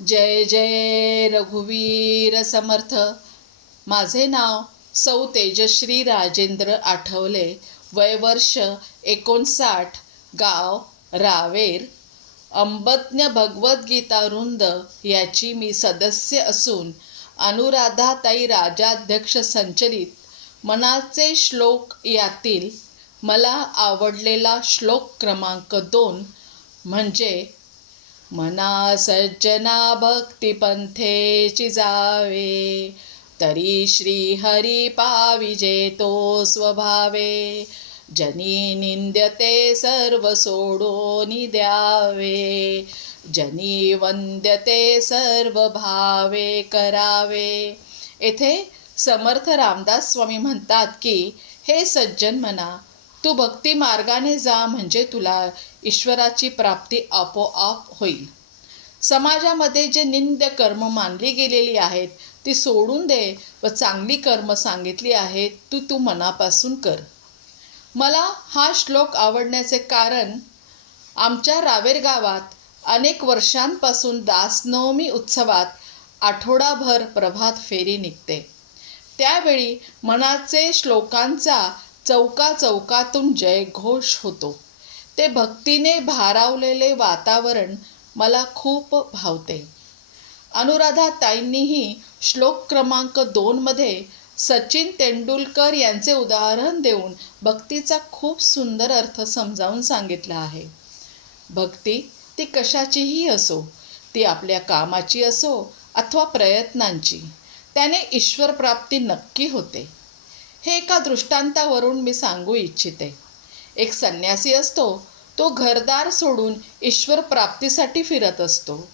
जय जय रघुवीर समर्थ. माझे नाव सौ तेजश्री राजेंद्र आठवले. वय वर्ष एकोणसाठ. गाव रावेर. अंबज्ञ भगवद्गीता रुंद याची मी सदस्य असून अनुराधाताई राजाध्यक्ष संचलित. मनाचे श्लोक यातील मला आवडलेला श्लोक क्रमांक दोन म्हणजे मना सज्जना भक्तिपंथेची जावे. तरी श्री हरी स्वभावे जनी निंद्यते सर्व सोडून द्यावे. जनी वंद्यते सर्व भावे करावे. येथे समर्थ रामदास स्वामी म्हणतात की हे सज्जन म्हणा तू भक्ती मार्गाने जा म्हणजे तुला ईश्वराची प्राप्ती आपोआप होईल. समाजामध्ये जे निंद कर्म मानली गेलेली आहेत ती सोडून दे व चांगली कर्म सांगितली आहेत तू तू मनापासून कर. मला हा श्लोक आवडण्याचे कारण आमच्या रावेर गावात अनेक वर्षांपासून दासनवमी उत्सवात आठवडाभर प्रभात फेरी निघते. त्यावेळी मनाचे श्लोकांचा चौका चौकातून जयघोष होतो. ते भक्तीने भारावलेले वातावरण मला खूप भावते. अनुराधा ताईंनीही श्लोक क्रमांक दोनमध्ये सचिन तेंडुलकर यांचे उदाहरण देऊन भक्तीचा खूप सुंदर अर्थ समजावून सांगितला आहे. भक्ती ती कशाचीही असो ती आपल्या कामाची असो अथवा प्रयत्नांची त्याने ईश्वर प्राप्ती नक्की होते. हे एका दृष्टांतावरून मी सांगू इच्छिते. एक संन्यासी असतो तो घरदार सोडून ईश्वर प्राप्तीसाठी फिरत असतो.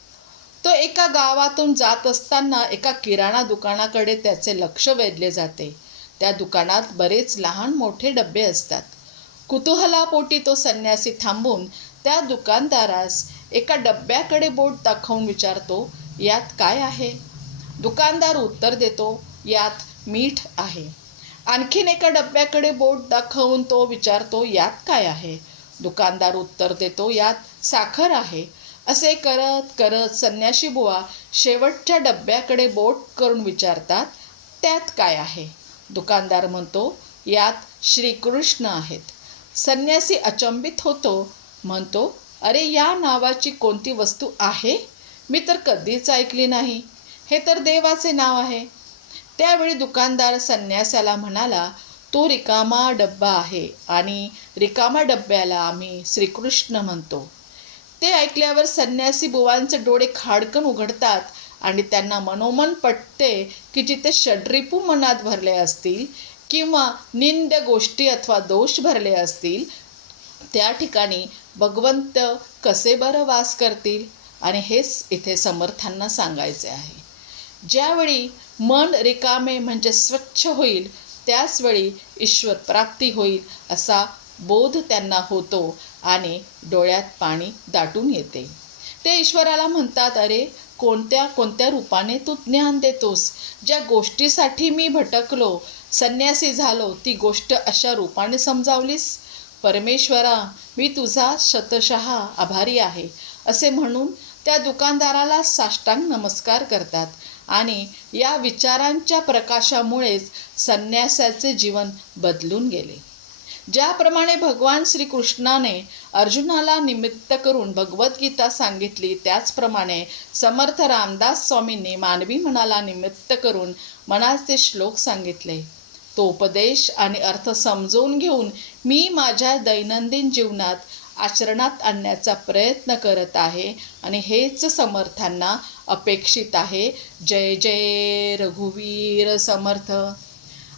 तो एका गावातून जात असताना एका किराणा दुकानाकडे त्याचे लक्ष वेधले जाते. त्या दुकानात बरेच लहान मोठे डबे असतात. कुतूहलापोटी तो संन्यासी थांबून त्या दुकानदारास एका डब्याकडे बोट दाखवून विचारतो यात काय आहे? दुकानदार उत्तर देतो यात मीठ आहे. आणखीन एका डब्याकडे बोट दाखवून तो विचारतो यात काय आहे? दुकानदार उत्तर देतो यात साखर आहे. असे करत करत संन्याशी बुवा शेवटच्या डब्याकडे बोट करून विचारतात त्यात काय आहे? दुकानदार म्हणतो यात श्रीकृष्ण आहेत. संन्यासी अचंबित होतो म्हणतो अरे या नावाची कोणती वस्तू आहे? मी तर कधीच ऐकली नाही. हे तर देवाचे नाव आहे. त्यावेळी दुकानदार संन्यासाला म्हणाला तो रिकामा डब्बा आहे आणि रिकामा डब्याला आम्ही श्रीकृष्ण म्हणतो. ते ऐकल्यावर संन्यासी बुवांचे डोळे खाडकन उघडतात आणि त्यांना मनोमन पटते की जिथे षड्रिपू मनात भरले असतील किंवा निंद गोष्टी अथवा दोष भरले असतील त्या ठिकाणी भगवंत कसे बरं वास करतील? आणि हेच इथे समर्थांना सांगायचे आहे. ज्यावेळी मन रिकामे म्हणजे स्वच्छ होईल त्याचवेळी ईश्वर प्राप्ती होईल असा बोध त्यांना होतो आणि डोळ्यात पाणी दाटून येते. ते ईश्वराला म्हणतात अरे कोणत्या कोणत्या रूपाने तू ज्ञान देतोस? ज्या गोष्टीसाठी मी भटकलो संन्यासी झालो ती गोष्ट अशा रूपाने समजावलीस? परमेश्वरा मी तुझा शतशः आभारी आहे. असे म्हणून त्या दुकानदाराला साष्टांग नमस्कार करतात. आणि या विचारांच्या प्रकाशामुळेच संन्यासाचे जीवन बदलून गेले. ज्याप्रमाणे भगवान श्रीकृष्णाने अर्जुनाला निमित्त करून भगवद्गीता सांगितली त्याचप्रमाणे समर्थ रामदास स्वामींनी मानवी मनाला निमित्त करून मनाचे श्लोक सांगितले. तो उपदेश आणि अर्थ समजून घेऊन मी माझ्या दैनंदिन जीवनात आचरणात आणण्याचा प्रयत्न करत आहे आणि हेच समर्थांना अपेक्षित आहे. जय जय रघुवीर समर्थ.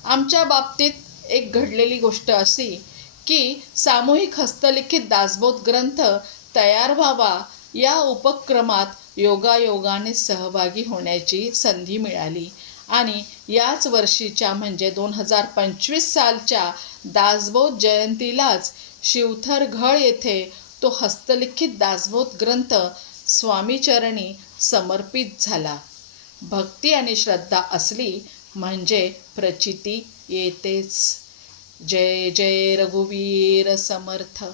आमच्या बाबतीत एक घडलेली गोष्ट अशी की सामूहिक हस्तलिखित दासबोध ग्रंथ तयार व्हावा या उपक्रमात योगायोगाने सहभागी होण्याची संधी मिळाली. आणि याच वर्षीच्या म्हणजे दोन हजार पंचवीस सालच्या दासबोध जयंतीलाच शिवथर घळ येथे तो हस्तलिखित दासबोध ग्रंथ स्वामीचरणी समर्पित झाला. भक्ती आणि श्रद्धा असली म्हणजे प्रचिती येतेच. जय जय रघुवीर समर्थ.